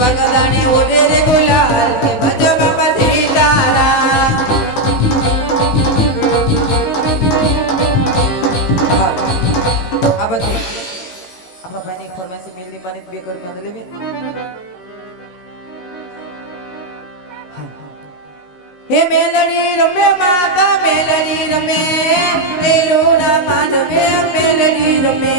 ભગદાણી ઓડે રે ગુલાલ કે ભજો બાપા સીતારા આ બધી આપણા ભાઈની ફરમાઈશ મેલની માની બે કરી નોંધ લેવી હે મેલડી રમે માતા મેલડી રમે મેલુના માનવે મેલડી રમે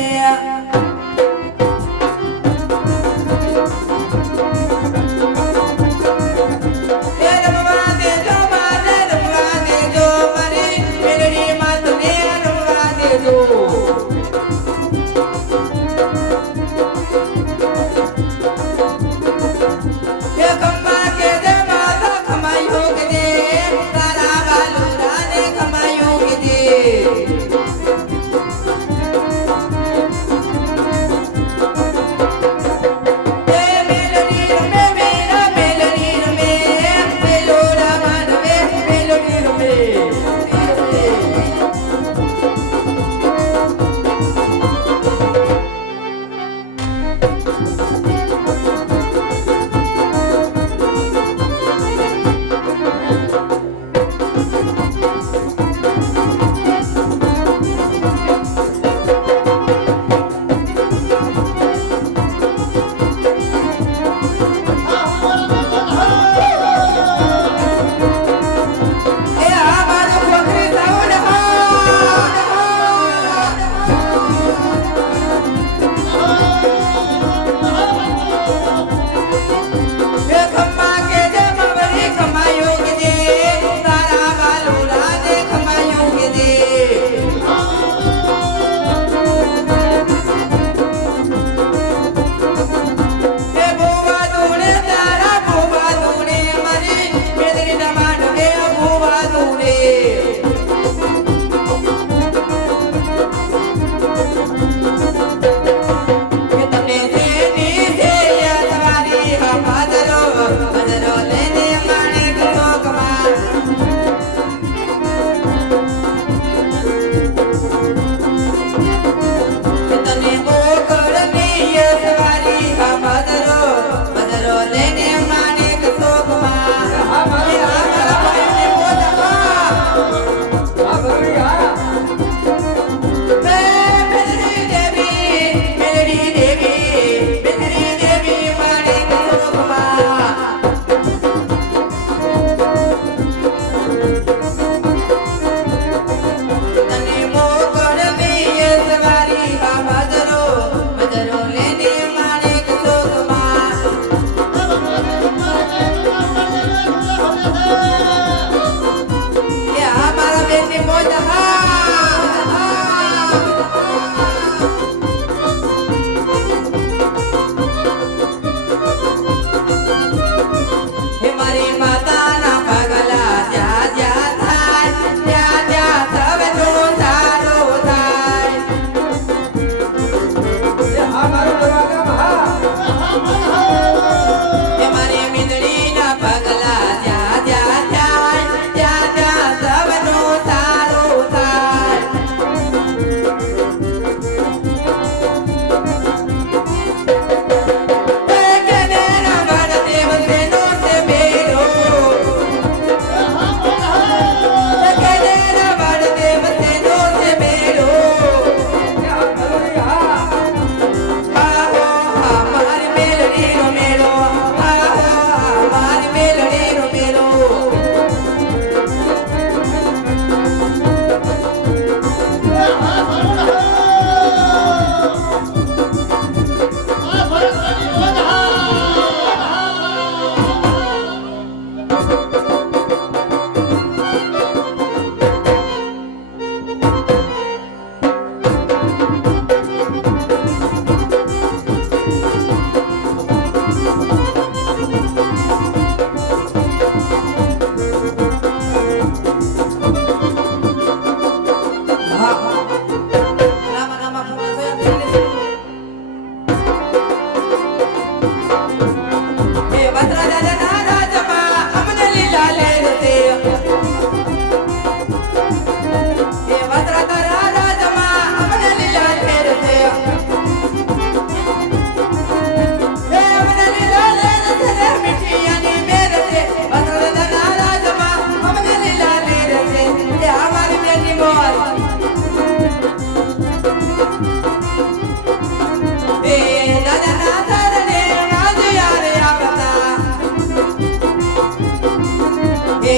એ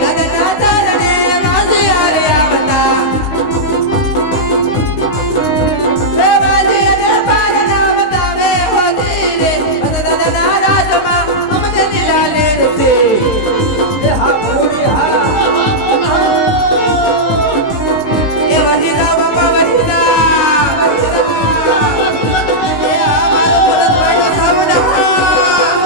દાદા ચરણે માસી હારે આવતા રે માસી અને પાર ના બતાવે હોજી રે દાદા ના રાજમાં અમને દિલાલે રે એ હા ભરોડી હા એ વાજીરા બાપા વાજીરા એ આ મારો ભરતભાઈ સામના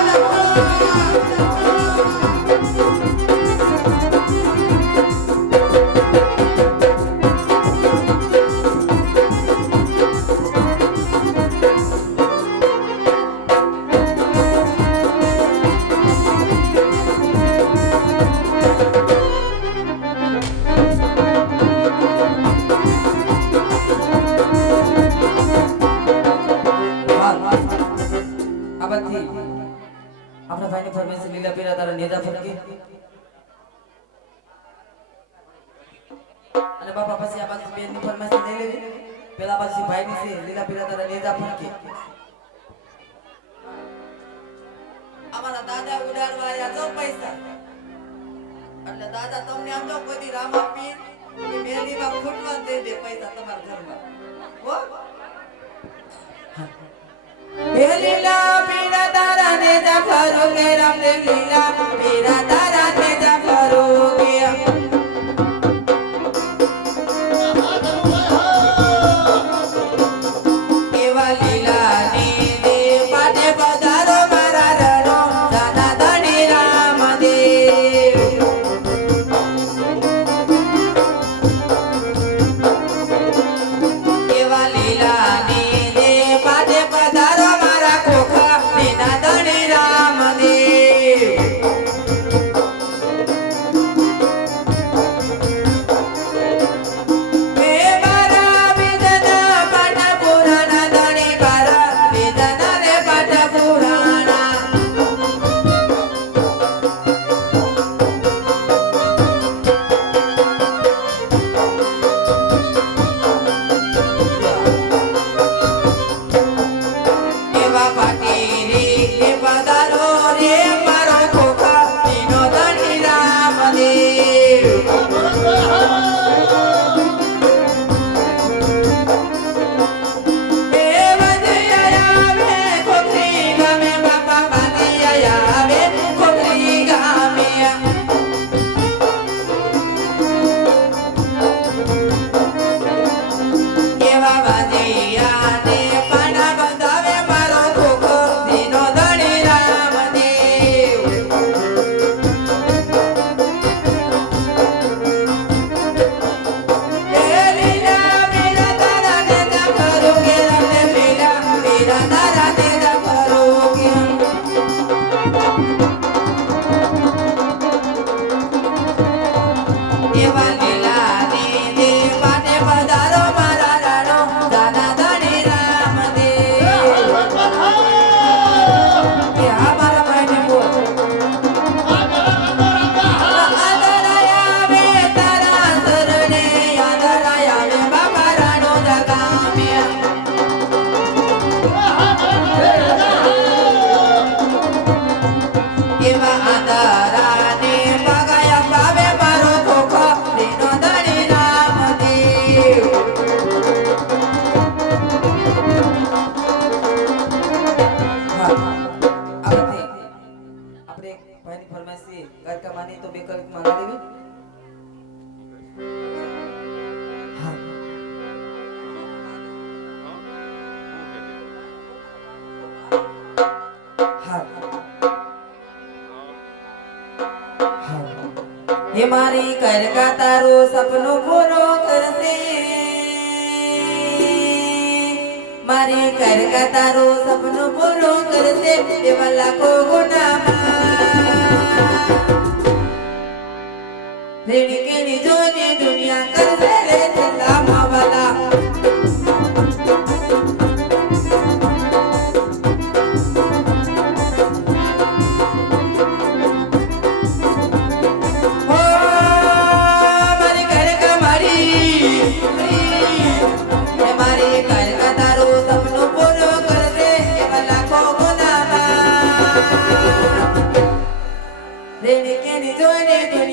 આપણા ભાઈની ફરમાઈશ લીલા પીરા તારા નેજા ફરકી અને બાપા પછી આ બાજુ બેનની ફરમાઈશ લઈ લેવી પેલા બાજુ ભાઈની છે લીલા પીરા તારા નેજા ફરકી અમારા દાદા ઉડાડવા આયા જો પૈસા એટલે દાદા તમને આમ તો કોઈ દી રામ આપી કે મેલીમાં ખૂટવા દે દે પૈસા તમારા ઘરમાં હો હે લીલા પીરા તારા ને જા ફરો કે રામદેવ લીલા પીરા તારા ને જા ફરો કે એવા લીલા ને દે પાટે પધારો મારા રણો દાદા ધણી રામદેવ એવા લીલા ને દે પાટે પધારો हे मारी कर का तारो सपनो पूरो करसे मारी कर का तारो सपनो पूरो करसे ये वाला को गुनामा रेडी के निजो ने दुनिया करसे रे सलामा वाला Then again, it's only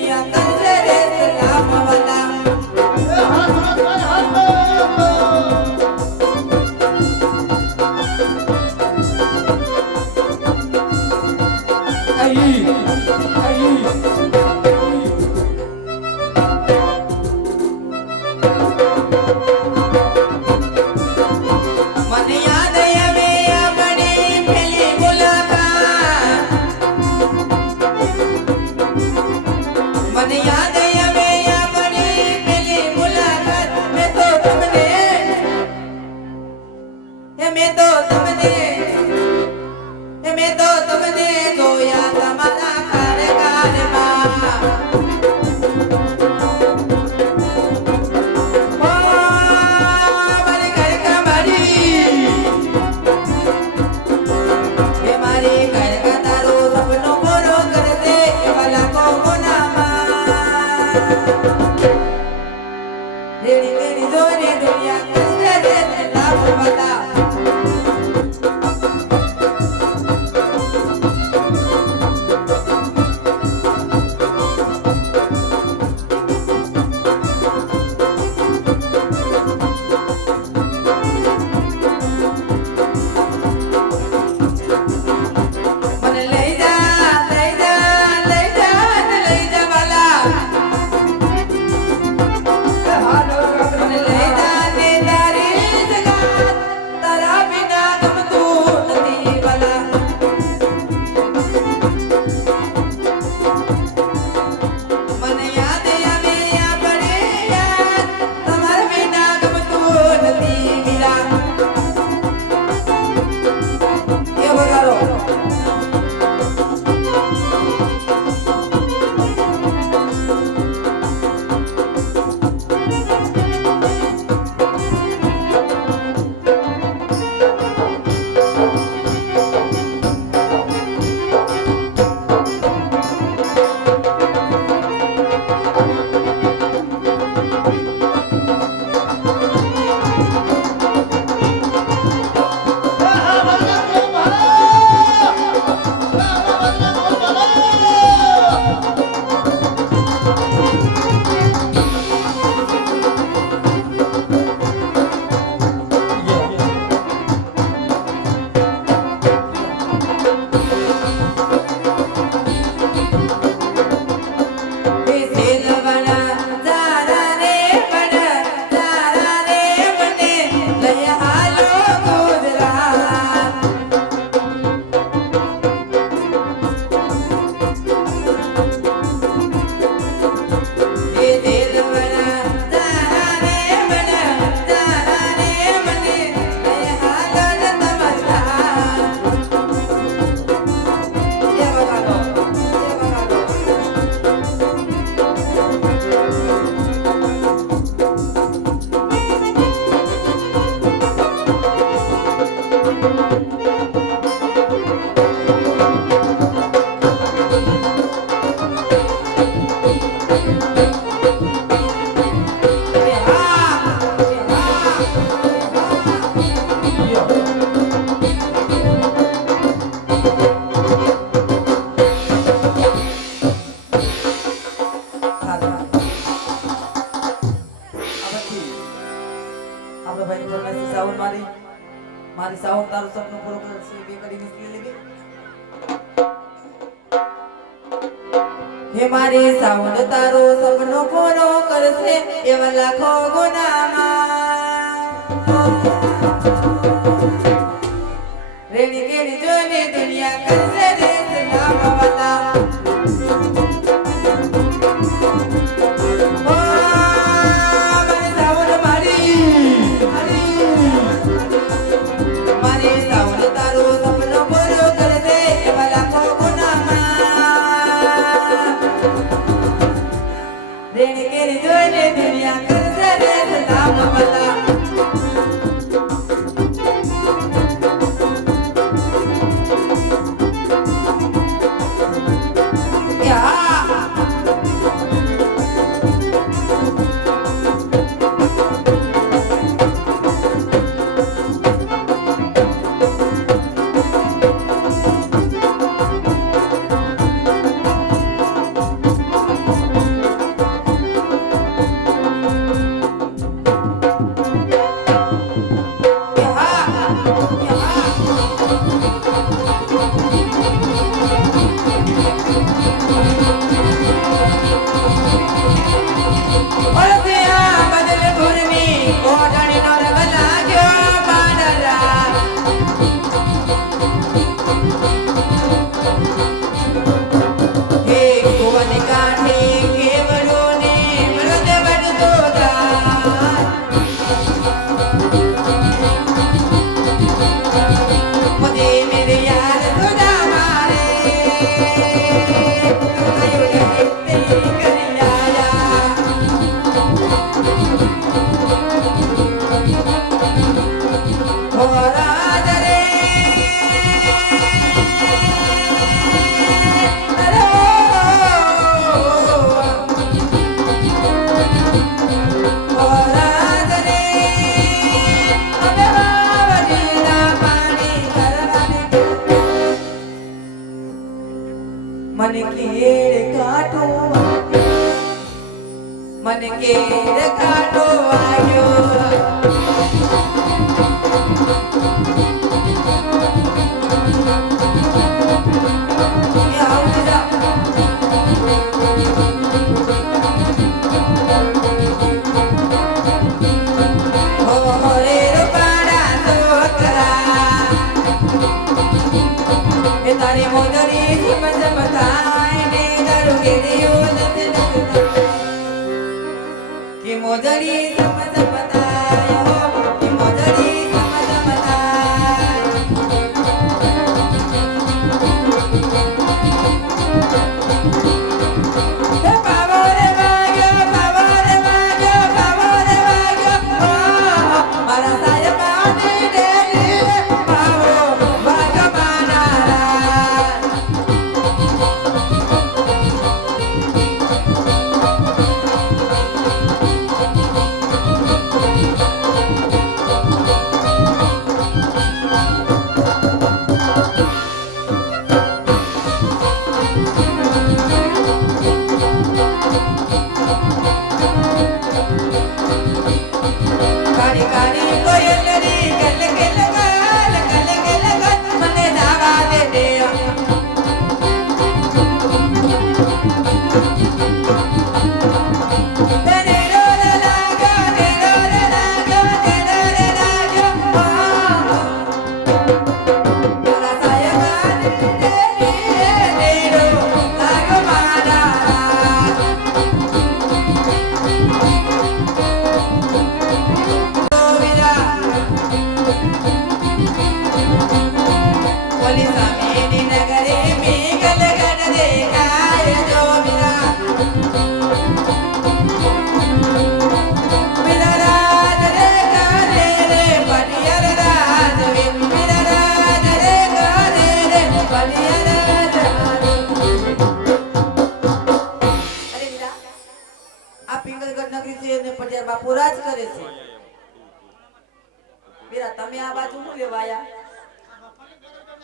મારી સાવર તારું સપનું પૂરું કરશે બે કરી નિકળી લેવી હે મારી સાવર તારો સપનો પૂરો કરશે એવા લાખો ગુનામાં રેડી કેડી જોઈને દુનિયા કરશે રે સલામવાલા મને કેર કાઢો મને કેર કાઢો આવ્યો તારી મોદરી સમજ બતાય ને તારું ગેરિયો કે મોદરી સમજ બતાય કે મોદરી સમજ બતાય પાવો રે વાગ્યો મારા સાહેબાને ડેલી પાવો વાગ્યો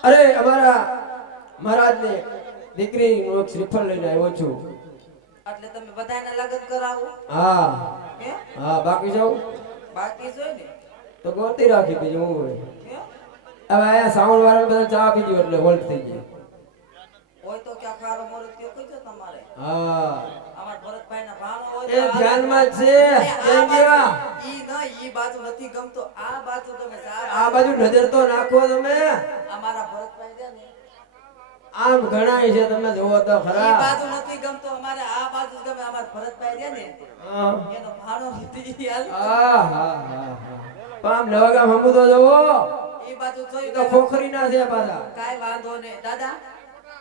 અરે અમારા મહારાજ ને દીકરી નું એક શ્રીફળ લઈને આવ્યો છું એટલે તમે બધાના લગ્ન કરાવો હા હે હા બાકી જાવ બાકી છે ને તો ગોતી રાખી બીજું હું હોય હે હવે આયા સાઉન્ડ વાળા બધા ચા પીધી એટલે હોલ્ટ થઈ ગઈ હોય તો ક્યાં ખારો મોરત કયો કીધો તમારે હા અમાર ભરતભાઈ ના ભાણો હોય એ ધ્યાનમાં જ છે કેમ કેવા ઈ બાજુ નથી ગમતો આ બાજુ તમે આ બાજુ નજર તો નાખો તમે અમારા ભરતભાઈ છે ને આમ ઘણાય છે તમે જોવો તો ખરા ઈ બાજુ નથી ગમતો અમારે આ બાજુ ગમે અમાર ભરતભાઈ છે ને એનો ભાણો નથી હાલ હા હા હા પામ લવગા હમુ તો જોવો ઈ બાજુ જોઈ તો ખોખરી ના છે પાછા કાઈ વાંધો ને દાદા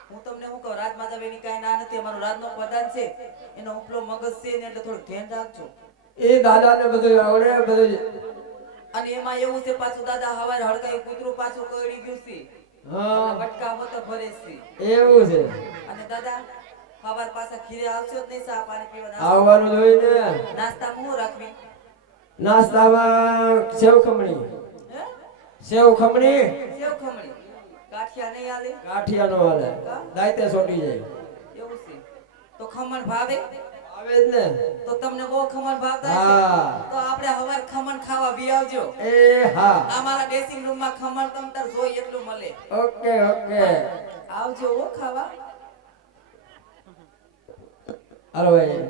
હું તમને હું કહું રાજમાતા બેની કાઈ ના નથી અમારો રાજનો પ્રધાન છે એનો ઉપલો મગજ છે ને એટલે થોડું ધ્યાન રાખજો એ દાદા ને બધું આવડે બધું અને એમાં એવું છે પાછું દાદા હવારે હડકાઈ કૂતરું પાછું કઈડી ગયું છે હા બટકા મત ભરે છે એવું છે અને દાદા હવાર પાછા ખીરે આવશો જ નહીં ચા પાણી પીવા આવવાનું જોઈને નાસ્તામાં હું રાખવી નાસ્તામાં સેવ ખમણી હે સેવ ખમણી સેવ ખમણી ગાંઠિયા નહીં આલે ગાંઠિયા નો હાલે દાયતે છોટી જાય એવું છે તો ખમણ ભાવે આવે જ ને તો તમને બહુ ખમણ ભાવતા હા હશે તો આપણે હવાર ખમણ ખાવા બી આવજો એ હા અમારા ડ્રેસિંગ રૂમ માં ખમણ તમ તાર જોઈ એટલું મળે ઓકે ઓકે આવજો ઓ ખાવા હાલો ભાઈ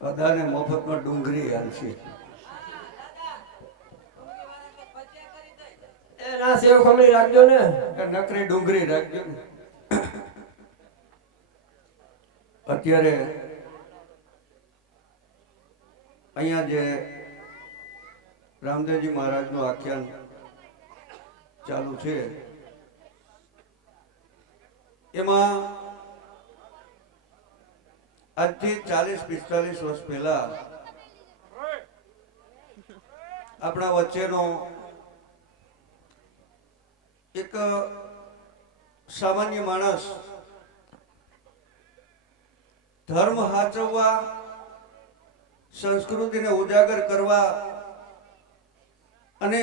બધાને મફતમાં ડુંગળી હાલશે એ ના સેવ ખમણી રાખજો ને નકરી ડુંગળી રાખજો ને અત્યારે અહીંયા જે રામદેવજી મહારાજનું આખ્યાન ચાલુ છે એમાં આજથી 40-45 વર્ષ પહેલા આપણા વચ્ચેનો એક સામાન્ય માણસ ધર્મ હાચવવા સંસ્કૃતિને ઉજાગર કરવા અને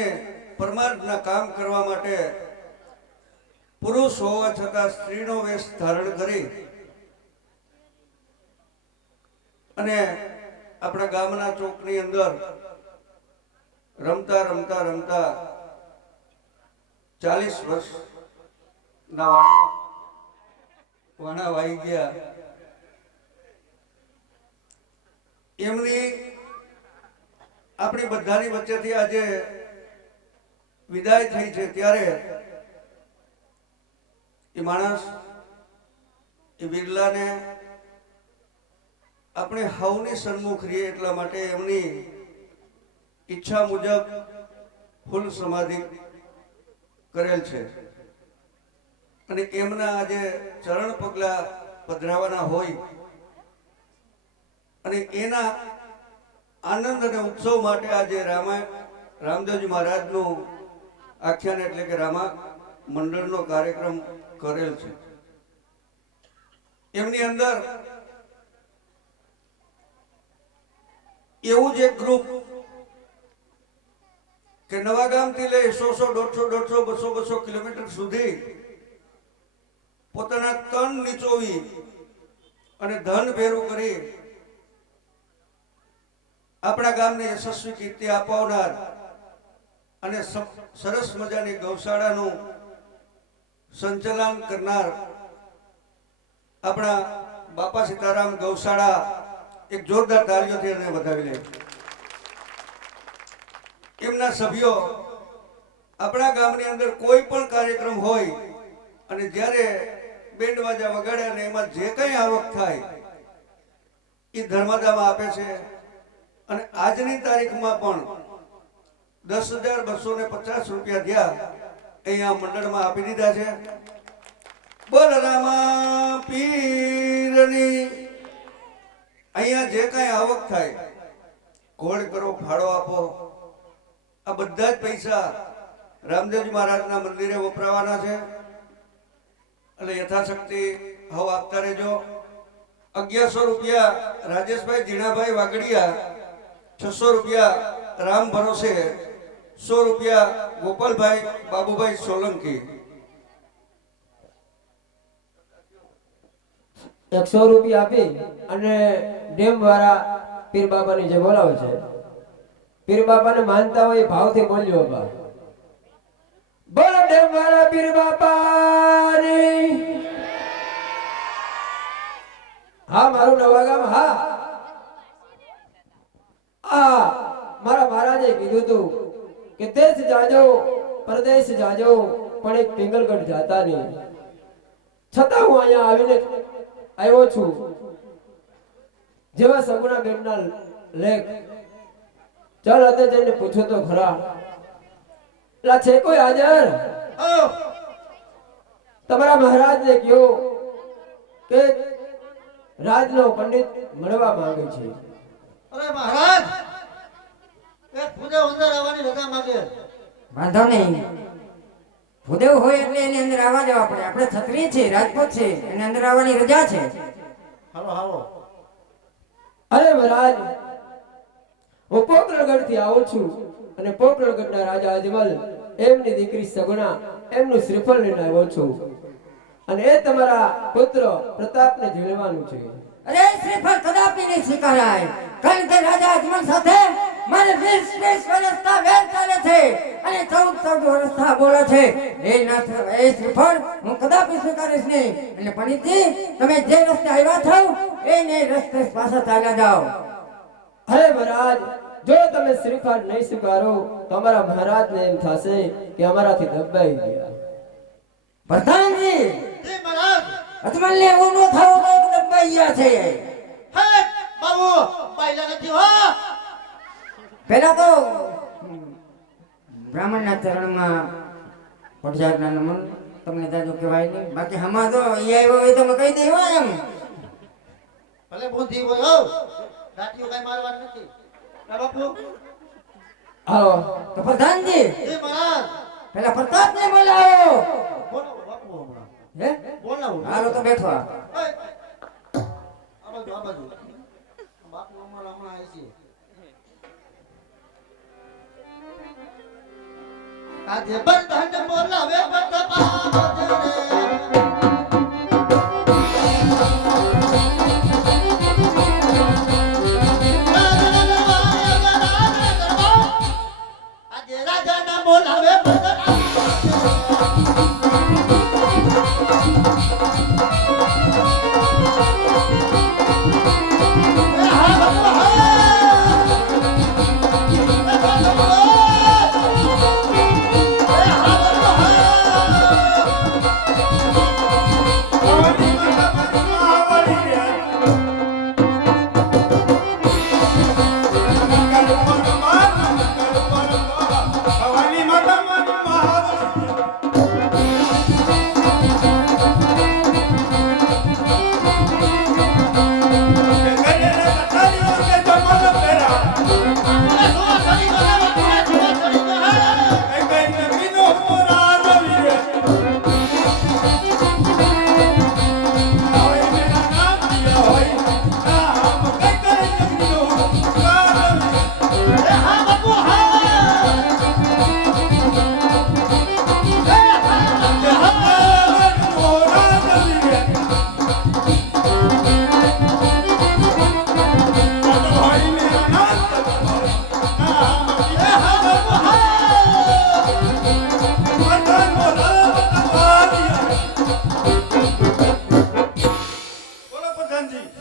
પરમાર્થના કામ કરવા માટે પુરુષ હોવા છતાં સ્ત્રીનો વેશ ધારણ કરી અને આપણા ગામના ચોકની અંદર રમતા રમતા રમતા 40 વર્ષના વાણા વાઈ ગયા. એમની આપણી બધાની વચ્ચેથી આજે વિદાય થઈ છે ત્યારે એ માણસ એ બિરલાને આપણે હવની સન્મુખ રહીએ એટલા માટે એમની ઈચ્છા મુજબ ફૂલ સમાધિ કરેલ છે અને એમના આજે ચરણ પગલા પધરાવાના હોય અને એના આનંદ અને ઉત્સવ માટે આજે રામદેવજી મહારાજનું આખ્યાન એટલે કે રામા મંડળનો કાર્યક્રમ કરેલ છે. એમની અંદર એવું જ એક ગ્રુપ કે નવાગામથી લઈ 100 200 કિલોમીટર સુધી પોતાના તન નીચોવી અને ધન ભેરું કરી આપણા ગામને યશસ્વી કીર્તિ અપાવનાર અને સરસ મજાની ગૌશાળાનું સંચાલન કરનાર આપણા બાપા સીતારામ ગૌશાળા એક જોરદાર તાળીઓથી એને વધાવી લે. એમના સભ્યો આપણા ગામની અંદર કોઈ પણ કાર્યક્રમ હોય અને જ્યારે બેન્ડ વાજા વગાડે અને એમાં જે કંઈ આવક થાય એ ધર્મદામાં આપે છે અને આજની તારીખમાં પણ 10,250 રૂપિયા થયા અહીંયા મંડળમાં આપી દીધા છે. બોલ રામા પીરની અહીંયા જે કાંઈ આવક થાય કોળ કરો, ફાળો આપો, આ બધા જ પૈસા રામદેવજી મહારાજના મંદિરે વપરાવાના છે એટલે યથાશક્તિ હવ આપતા રહેજો. 1100 રૂપિયા રાજેશભાઈ જીણાભાઈ વાગડિયા, 600 રૂપિયા રામ ભરોસે, 100 રૂપિયા ગોપાલભાઈ બાબુભાઈ સોલંકી. 100 રૂપિયા આપી અને ડેમ વાળા પીર બાબાની જે બોલાવે છે, પીર બાબાને માનતા હોય એ ભાવથી બોલ્યો બાબા. બોલો ડેમ વાળા પીર બાપાની. હા મારું નવાગામ. હા આ મારા મહારાજે કીધું તું કે દેશ જાજો પરદેશ જાજો પણ એક પિંગલગઢ જાતા નહીં. છતાં હું અહીંયા આવીને આવ્યો છું. જેવા સગુણા બેનના લેખ ચાલ હતે જઈને પૂછો તો ખરા. લા છે કોઈ હાજર? તમારા મહારાજને કહ્યો કે રાજનો પંડિત મળવા માંગે છે. અરે મહારાજ, એક ભૂદેવ અંદર આવવાની રજા માંગે. વાંધો નહીં, ભૂદેવ હોય એટલે એની અંદર આવવા જવા પડે. આપણે ક્ષત્રિય છે, રાજપૂત છે, એની અંદર આવવાની રજા છે. હાલો હાલો. અરે મહારાજ, હું પોકરણગઢ થી આવું છું અને પોકરણગઢના રાજા અજમલ એમની દીકરી સગુણા એમનું શ્રીફળ લઈને આવ્યો છું અને એ તમારા પુત્ર પ્રતાપને જીવવાનું છે. અરે શ્રીફળ કદાપી નહીં સ્વીકારાય, કારણ કે રાજા અજમલ સાથે મારે 20 વર્ષના વેર ચાલે છે અને 14 વર્ષના બોલે છે. એ શ્રીફળ હું કદાપી સ્વીકારીશ નહીં. એટલે પંડિતજી, તમે જે રસ્તે આવ્યા છો એને રસ્તે પાછા ચાલ્યા જાઓ. અરે મહારાજ, જો તમે શ્રીફળ નહીં સ્વીકારો તો અમારા મહારાજને એમ થશે કે અમારાથી દબાઈ ગયા. પ્રધાનજી, જી મહારાજ. અજમલને એવું ન થવું તો દબાઈ ગયા છે. હે બાબુ, પાયલા નથી હો. પહેલા તો બ્રાહ્મણના ચરણમાં પડજારના નમન. તમને જાજો કહેવાય નહીં, બાકી હમણાં તો ઈ આવ્યો હોય તો મેં કહી દેવા એમ. ભલે બુદ્ધિ હોય હો, લાઠીઓ કઈ મારવાની નથી. ના બાપુ. હાલો. તો પ્રધાનજી, જી મહારાજ. પેલા પ્રતાપને બોલાવો. બોલાવો બાપુ હમણાં. હે? બોલાવો. હાલો તો બેઠો. આ બાજુ આ બાજુ. બાપુ હમણાં આવી છે. આજે બધાને બોલાવે બધા પાવજે રે આજે રાજાના બોલાવે બધા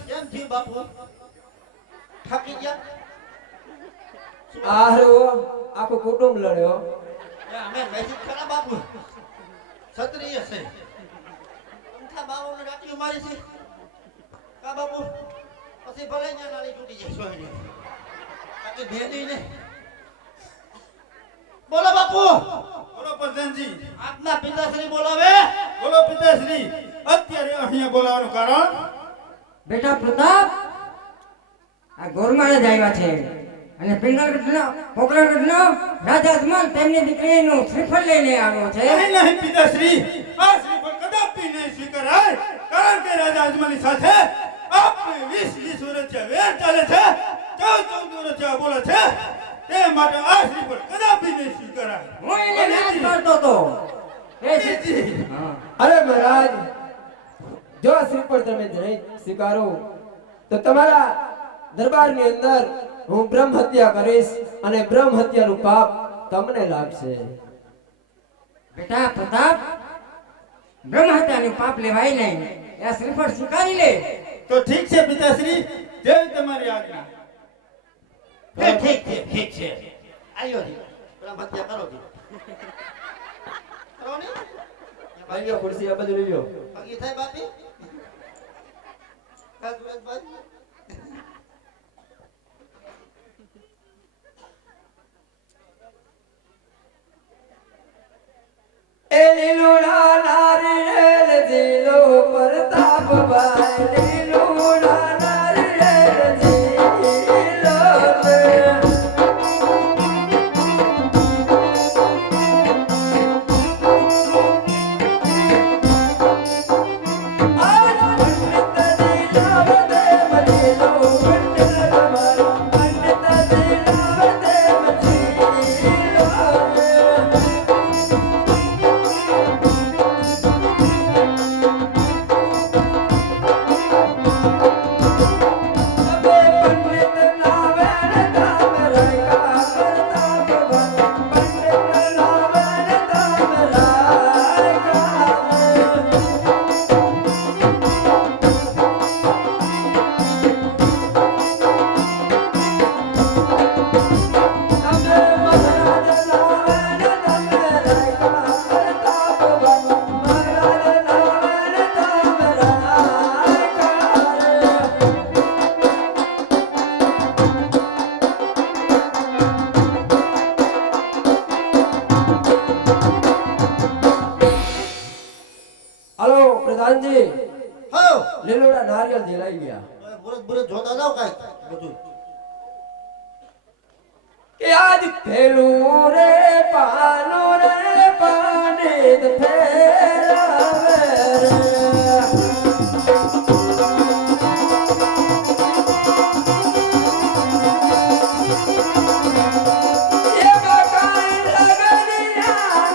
કેમ થયું બાપુ થાકી ગયા આહરો આખું કુટુંબ લડ્યો. અમે મેજિક ખરા બાપુ ક્ષત્રિય છે અમથા બાવોને રાટીઓ મારી છે કા બાપુ પછી ભલે ન્યા નાળી તૂટી જાય સોયની બાકી ભેદી ને બોલો બાપુ બોલો પ્રધાનજી. આપના પિતાશ્રી બોલાવે બોલો પિતાશ્રી. અત્યારે અહીંયા બોલાવવાનું કારણ બેટા પ્રતાપ આ ગોરમાળે જ આવ્યા છે અને પિંગલગઢનો પોકરણગઢનો રાજા અજમલ તેમની દીકરીનું શ્રીફળ લઈને આવ્યો છે. નહીં નહીં પિતાશ્રી, આ શ્રીફળ કદાપી નહીં સ્વીકારાય. કારણ કે રાજા અજમલની સાથે આપણે 20 વર્ષથી વેર ચાલે છે, 14 વર્ષથી બોલે છે. તે માટે આ શ્રીફળ કદાપી નહીં સ્વીકારાય. હું એને ના જ પાડતો હતો. એ જી. હા. અરે મહારાજ, જો આ શ્રીફળ તમે નહીં સ્વીકારો તો તમારા દરબારની અંદર હું બ્રહ્મ હત્યા કરીશ અને બ્રહ્મ હત્યાનું પાપ તમને લાગશે. બેટા પ્રતાપ બ્રહ્મ હત્યાનું પાપ લેવાય નહીં. આ શ્રીફળ સ્વીકારી લે. તો ઠીક છે પિતાશ્રી, જેવી તમારી આજ્ઞા. ઠીક છે આયો રી બ્રહ્મ હત્યા કરો રી કરો ને લઈ લો ખુરશી, આ બધું લઈ લો. પગી થાય બાપી કાજુભાઈ એ લીલુડા નારિયેળ જીલો પ્રતાપભાઈ, લીલુડા નારિયેળ જીલો રે. હાલો પ્રધાનજી, હો લીલોડા નારિયેળ દિલાઈ ગયા. બુરત જોતા જાવ કાઈ બધું કે આજ ફેલું રે પાનું રે પાણી ફેરાવે રે. એ બકાઈ લગનિયા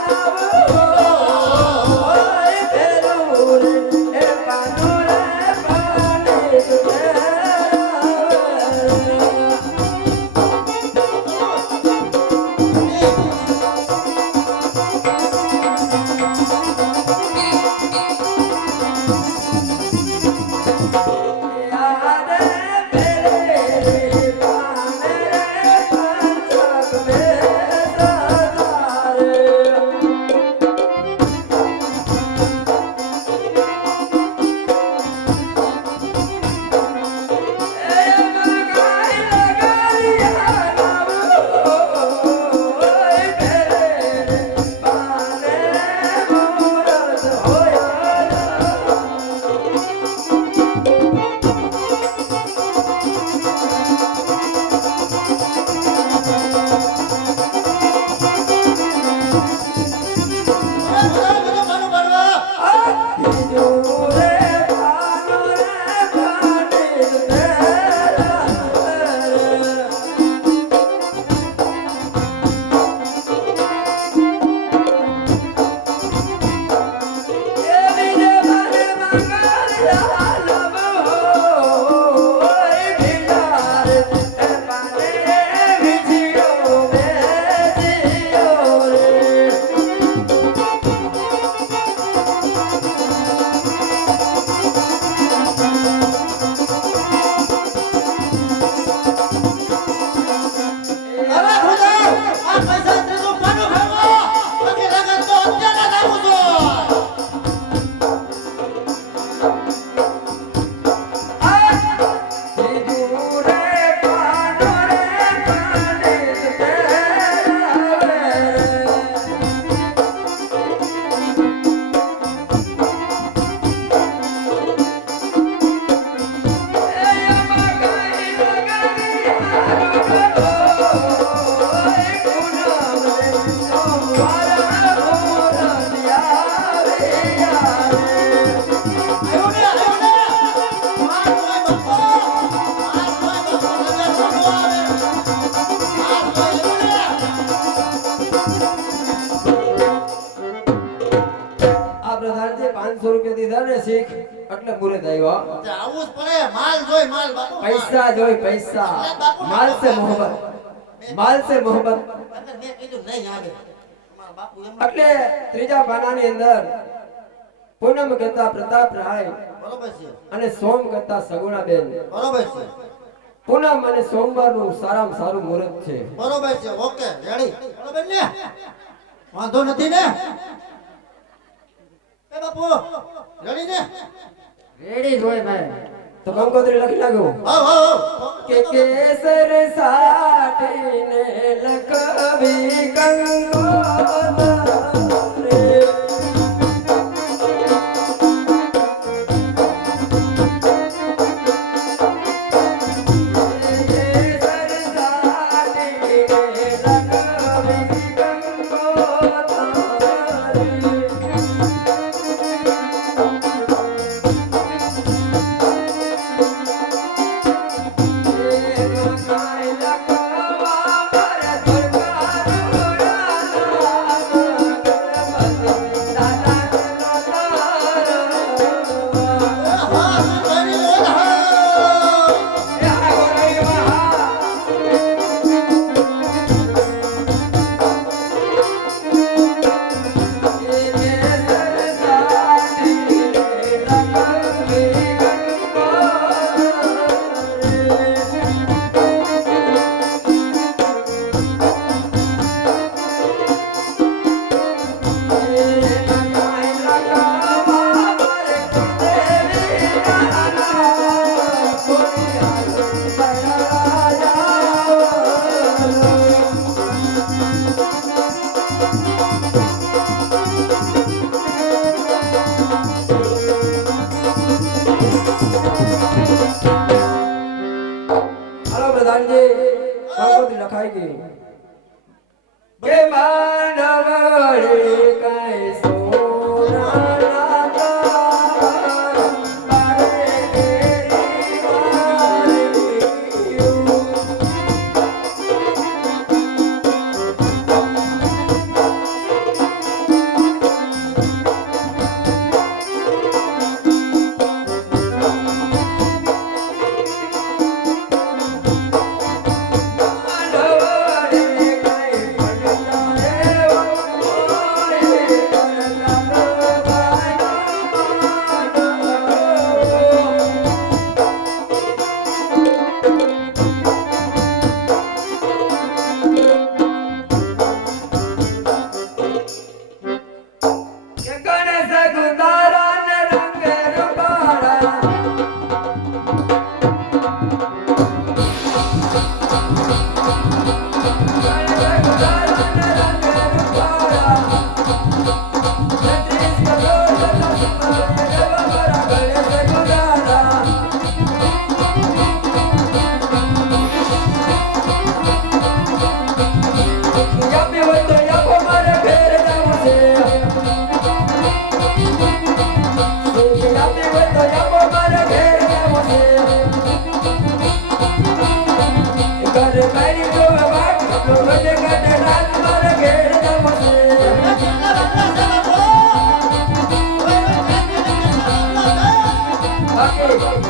મુહૂર્ત આવ્યો તે આવું જ પડે માલ જોઈ માલ બાપુ માલ. પૈસા જોઈ પૈસા માલ સે મોહબ્બત માલ સે મોહબ્બત અંદર મેં કીધું નહીં આવે મારા બાપુ એમ એટલે ત્રીજા પાનાની અંદર પૂનમ ગતા પ્રતાપ રાય બરોબર છે અને સોમ ગતા સગુણાબેન બરોબર છે પૂનમ અને સોમવારનું સારામાં સારું મુહૂર્ત છે બરોબર છે ઓકે રેડી બરોબર ને વાંધો નથી ને એ બાપુ રેડી ને રેડી જ હોય ભાઈ તો કંકોત્રી લખી નાખો આવ આવ કે કેસર સાટીને લખવી કંકોત્રી કંકોત્રી લખાઈ ગઈ કે માનવડે કઈ સોના બારે કેરી વાળ્યું.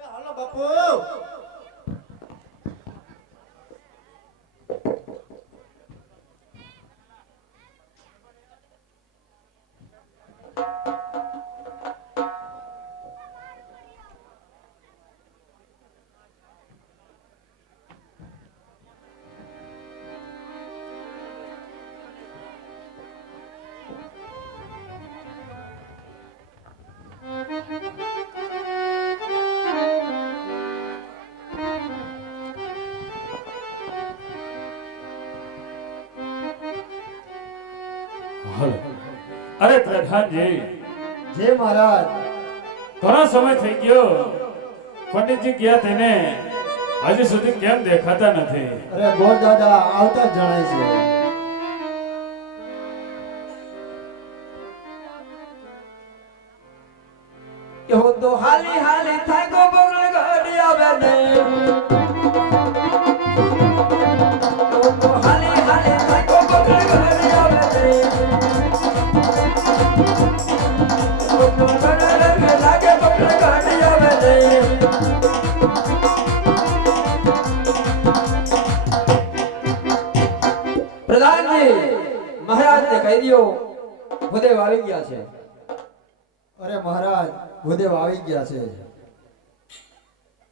હાલો બાપુ હાલો. અરે પ્રધાનજી, જય મહારાજ. ઘણો સમય થઈ ગયો. પંડિતજી ગયા તેને હજી સુધી કેમ દેખાતા નથી? અરે ગોર દાદા આવતા જ જણાય છે. કે હું તો હાલી હાલી થાય ગો બગલ ઘડી આવે ને હું તો હાલી હાલી થાય ગો બગલ ઘડી આવે ને લ્યો ભૂદેવ આવી ગયા છે. અરે મહારાજ ભૂદેવ આવી ગયા છે.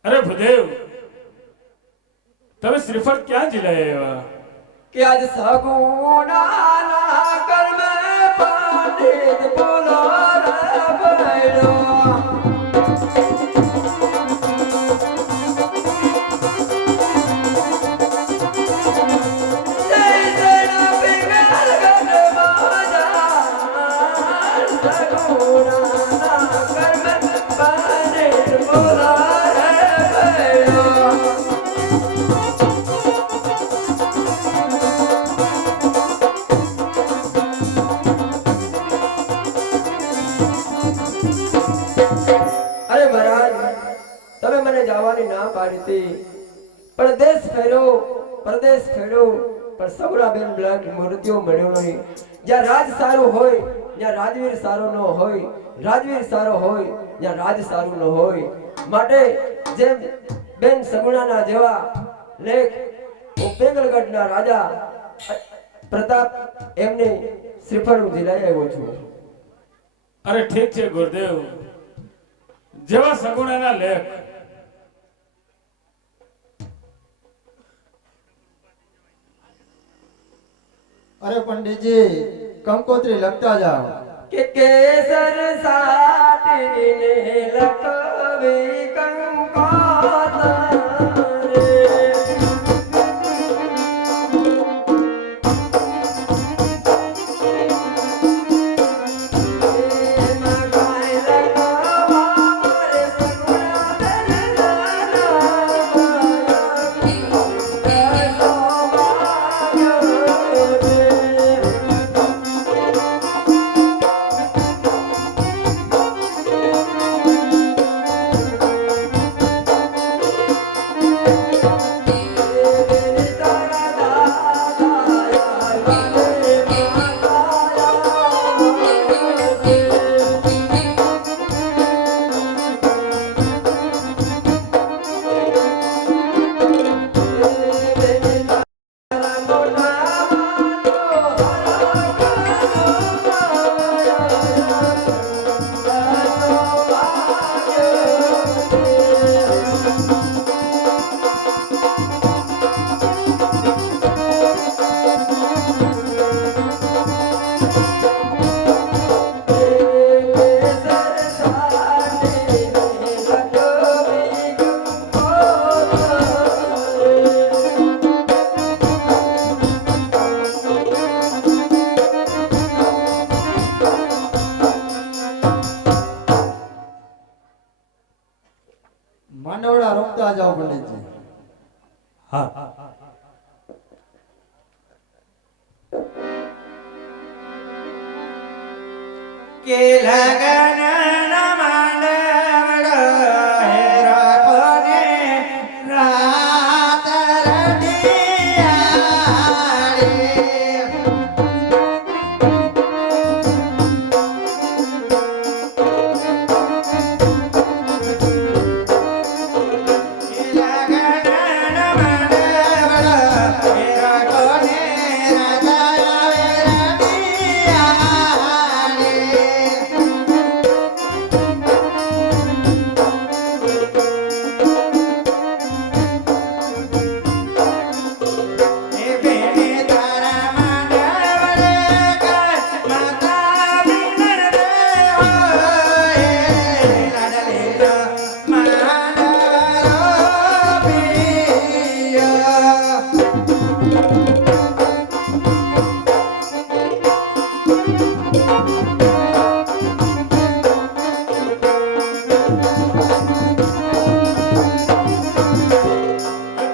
અરે ભૂદેવ, તમે શ્રીફળ ક્યાંથી લઈ આવ્યા? કે આજ સગુણાના કર્મ પંડિત બોલો રે બૈરો. જય જય પિંગલ ગઢમાં જાન, સગુણાના કર્મ પંડિત બોલો રે બૈરો. અરે મહારાજ, તમે મને જવાની ના પાડી હતી, પણ દેશ ફેર્યો, પરદેશ ફેર્યો, પણ સગુણાબેન બ્લાક મૃત્યુ મળ્યો નહીં. જ્યાં રાજ સારું હોય, જ્યાં રાજવીર સારો ન હોય, રાજવીર સારો હોય જ્યાં રાજ સારું ન હોય. માટે જેમ બેન સગુણાના જેવા લેખ હું પેગલગઢના રાજા પ્રતાપ એમને શ્રીફળ હું દિલાઈ આવ્યો છું. અરે ઠીક છે ગુરુદેવ, જેવા સગુણાના લેખ અરે પંડિતજી કંકોત્રી લખતા જાઓ. કે કેસર સાટીને લખવી કંકોત્રી. એમાં કાંઈ લખવા મારે સગુણાબેન માંડવડા રોકતા જાઓ પંડિતજી. હા કે લગન માંડવડો હેરો કોને રાત રડિયાળી.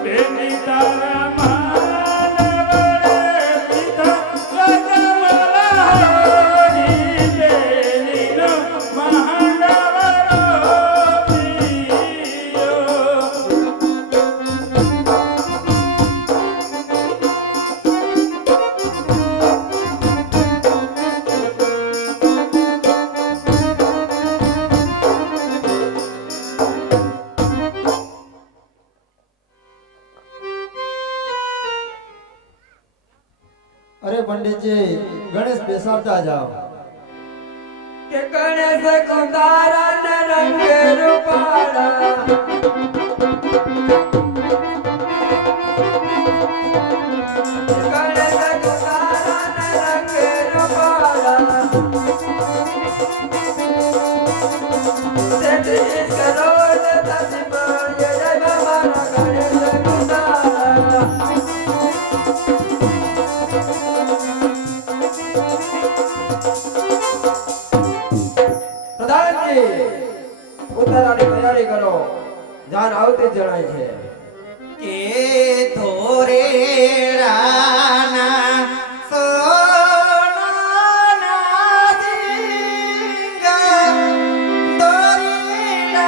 બેની તારા માનવડે પિતા રજમલા હોની, બેનીનો માંડવડો પ્રિયો. અરે પંડિતજી ગણેશ બેસાડતા જાઓ. કે ગણેશ કુંદારા ને રંગે રૂપાળા ગણેશ કુંદારા ને રંગે રૂપાળા તેત્રીસ કરોડ દસ માળ જય મારા ગણેશ કુંદારા પ્રધાનજી ઉતારાની તૈયારી કરો જાન આવતી જ જણાય છે કે ધોરેડાના સોનાના સિંગા દોરીડાના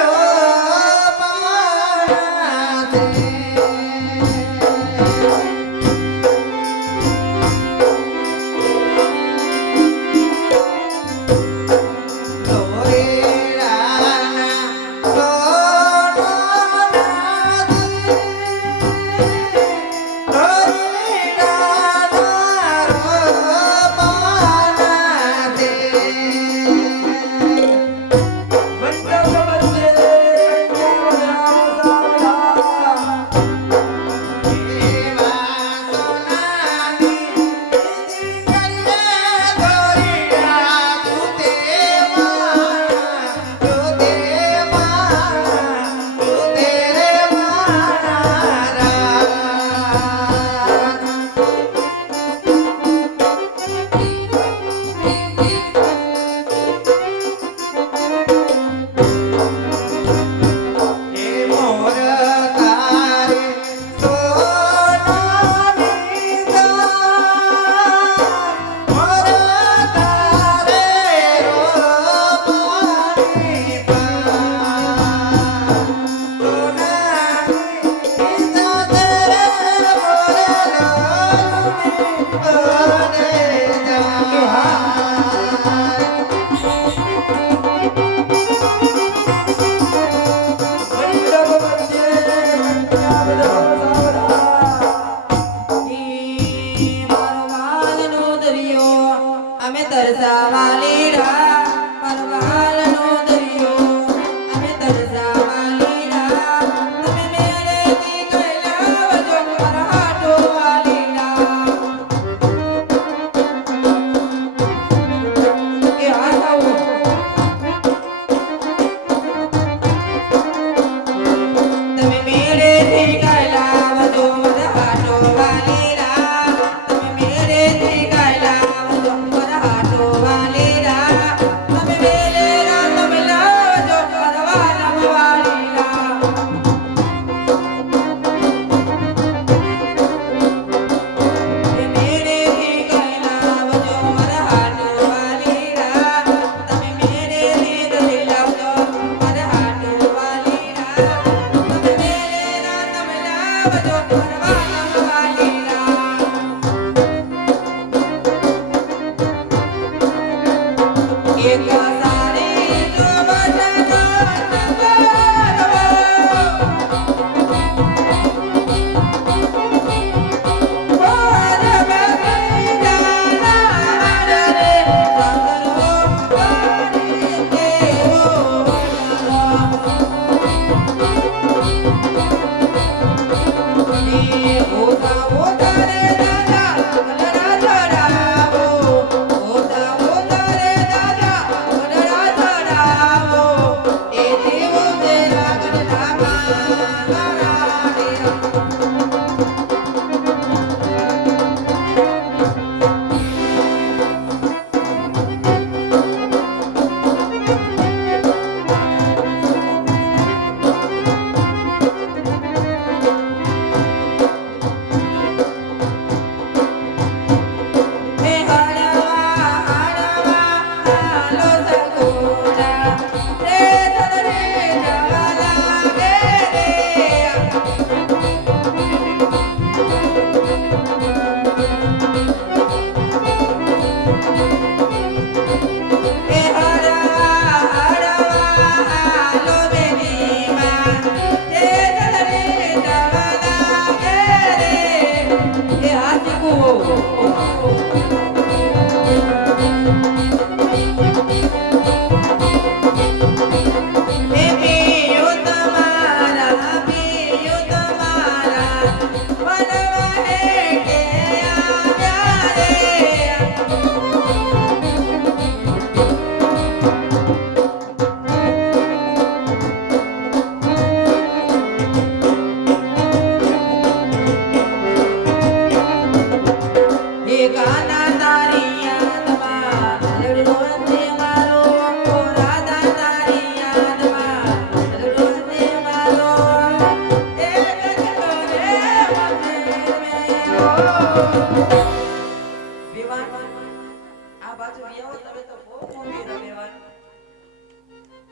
રોપાણા છે. રાજા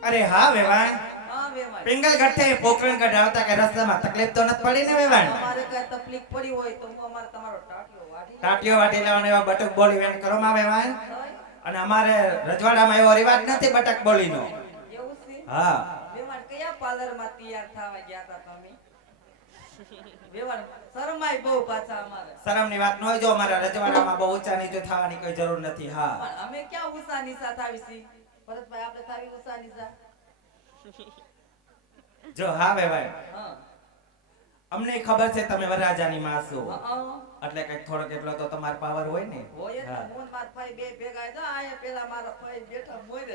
અરે હા વેવાણ હા વેવાણ પિંગલગઢ થી પોકરણગઢ આવતા કે રસ્તામાં તકલીફ તો નથી પડી ને વેવાણ તમારે કઈ તકલીફ પડી હોય તો હું અમારે તમારો ટાટિયો વાઢી ટાટીઓ વાટી લેવાનો એવા બટક બોલી વેણ કરો માં વેવાણ લઉં. અને અમારે રજવાડામાં એવો રિવાજ નથી બટક બોલીનો એવું છે હા વેવાણ કયા પાર્લરમાં તૈયાર થવા ગયા હતા તમે વેવાણ શરમાય બહુ પાછા અમારે શરમની વાત ન હોય જો અમારા રજવાડામાં બહુ ઊંચા નીચે થવાની કોઈ જરૂર નથી હા પણ અમે ક્યાં ઉષા નિશા થાવી છી ભરતભાઈ આપણે થાવી ઉષા નિશા જો હા વેવાણ હા અમને ખબર છે તમે વરરાજાની માં છો હા એટલે કઈક થોડોક એટલો તો તમારો પાવર હોય ને હોય જ હા. ને, હું ને મારા ભાઈ બે ભેગા હતા આયા પેલા મારા ભાઈ બેઠા મોય જ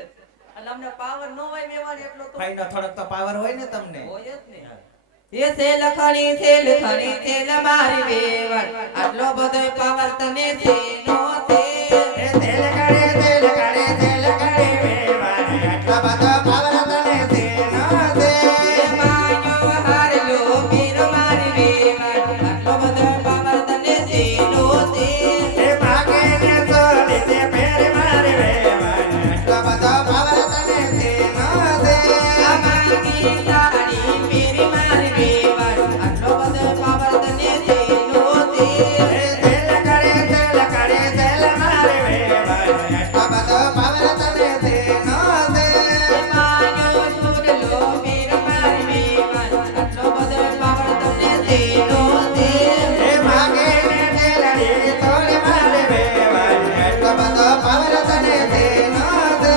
અને અમને પાવર ન હોય વેવાણ એટલો તો ભાઈનો થોડોક તો પાવર હોય ને તમને હોય જ ને એ છે લખણી છે મારી વેવાણ આટલો બધો પાવર તને છે નો છે એ તેલ કાઢે વેવાણ આટલો બધો પાવર તને છે નો છે એ માયો હારલો પીર મારી વેવાણ આટલો બધો પાવર તને છે નો છે એ માગે ને સોલી તે ફેર મારે વેવાણ આટલો બધો પાવર તને છે નો છે આ માગી સાડી પીર મારી વેવાણ આટલો બધો પાવર તને છે નો છે એ તેલ કાઢે મારે વેવાણ આટલો બધો પાવર તને છે નો છે માયો છોડલો પીર મારી વેવાણ આટલો બધો પાવર તને છે નો છે એ માગે ને તેલડી તોડી મારે વેવાણ આટલો બધો પાવર તને છે નો છે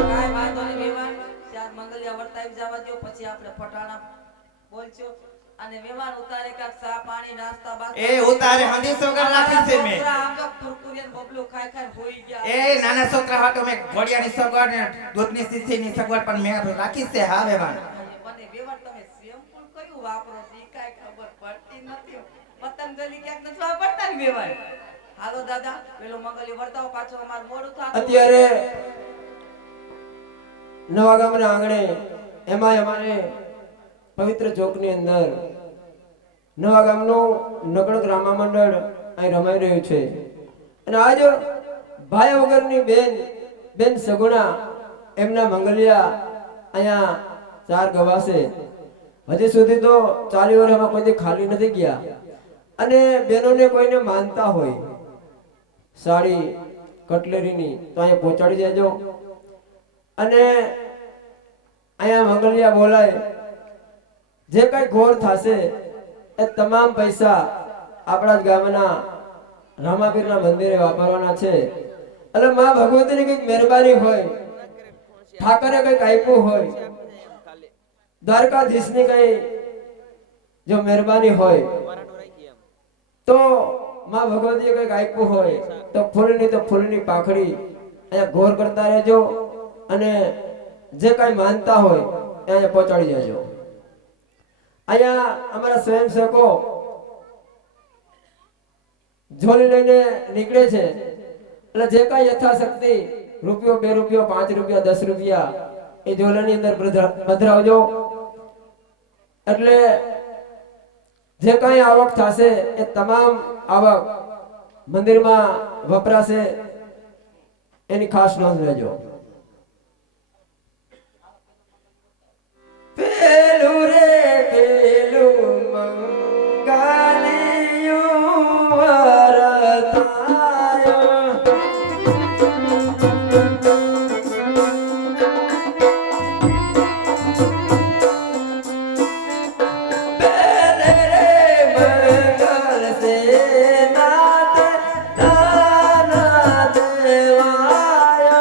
કાંઈ વાંધો નહીં વેવાણ ચાર મંગલિયા વર્તાવી જવા દ્યો પછી આપણે ફટાણા બોલજો અને વેવાણ ઉતારે કાક ચા પાણી નાસ્તા બાસ્તા એ ઉતારે હંધી સોગર રાખી છે મેં છોકરા આમ તો કુરકુરિયા ને બબલું ખાઈ ખાઈ હોઈ ગયા એ નાના છોકરા હાટો મેં ઘોડિયાની સગવડ ને દૂધની શીશીની સગવડ પણ મેં રાખી છે હા વેવાણ મને વેવાણ તમે શેમ્પૂ કયું વાપરો છો ઈ કાંઈ ખબર પડતી નથી પતંજલિ ક્યાંક નથી વાપરતા ને વેવાણ હાલો દાદા પેલો મંગલિયો વર્તાવો પાછો અમાર મોડું થાતું અત્યારે નવા ગામના આંગણે એમાં અમારે પવિત્ર ચોકની અંદર નવા ગામનું નગર ગ્રામા મંડળ અહીં રમાઈ રહ્યું છે અને આજ ભાઈ વગરની બેન સગુણા એમના મંગલિયા અહીંયા ચાર ગવાશે હજી સુધી તો 40 વર્ષમાં કોઈ દી ખાલી નથી ગયા અને બહેનોને કોઈને માનતા હોય સાડી કટલેરીની તો અહીંયા પહોંચાડી દેજો અને અહીંયા મંગલિયા બોલાય જે કઈ ઘોર થશે એ તમામ પૈસા આપણા જ ગામના રામાપીરના મંદિરે વાપરવાના છે એટલે માં ભગવતીની કઈક મહેરબાની હોય ઠાકરે કઈક આપ્યું હોય દ્વારકાધીશની કઈ જો મહેરબાની હોય તો માં ભગવતીએ કઈક આપ્યું હોય તો ફૂલની પાખડી અહીંયા ઘોર કરતા રહેજો અને જે કઈ માનતા હોય એ અહીંયા પહોંચાડી જજો અહીંયા અમારા સ્વયંસેવકો ઝોલી લઈને નીકળે છે એટલે જે કઈ યથાશક્તિ રૂપિયો 2 રૂપિયો 5 રૂપિયા 10 રૂપિયા એ ઝોલાની અંદર પધરાવજો એટલે જે કઈ આવક થશે એ તમામ આવક મંદિરમાં વપરાશે એની ખાસ નોંધ લેજો પેલું રે પેલું મંગાલિયું વરતાય પેલે રે મંગલ સે નાથ નાના દેવાય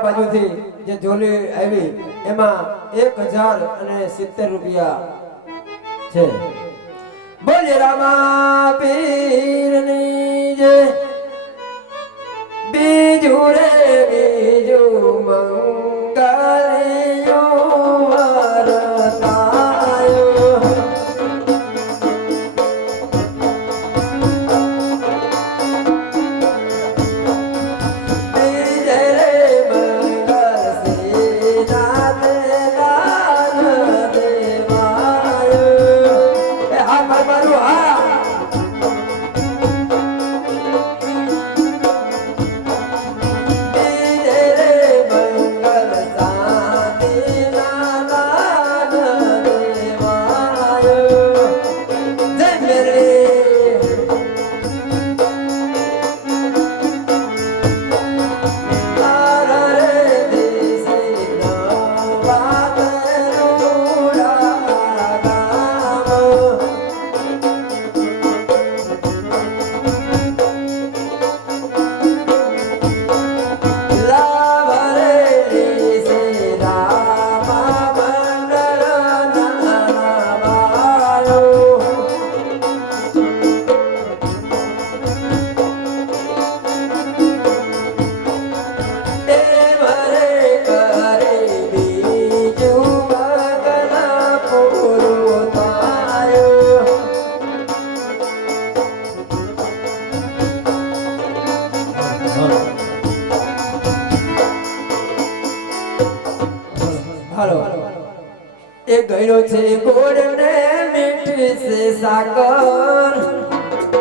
આ બાજુથી જે ઝોલી આવી એમાં 1070 રૂપિયા છે. બોલે રામા પીરની જે બીજું રે બીજું મંગળિયું વરતાયું. બીજે રે મંગળ શ્રીનાથ લાલ દેવાયું. એ હા મારું હા એ ગયો છે ગોળ ને મીઠી છે સાકર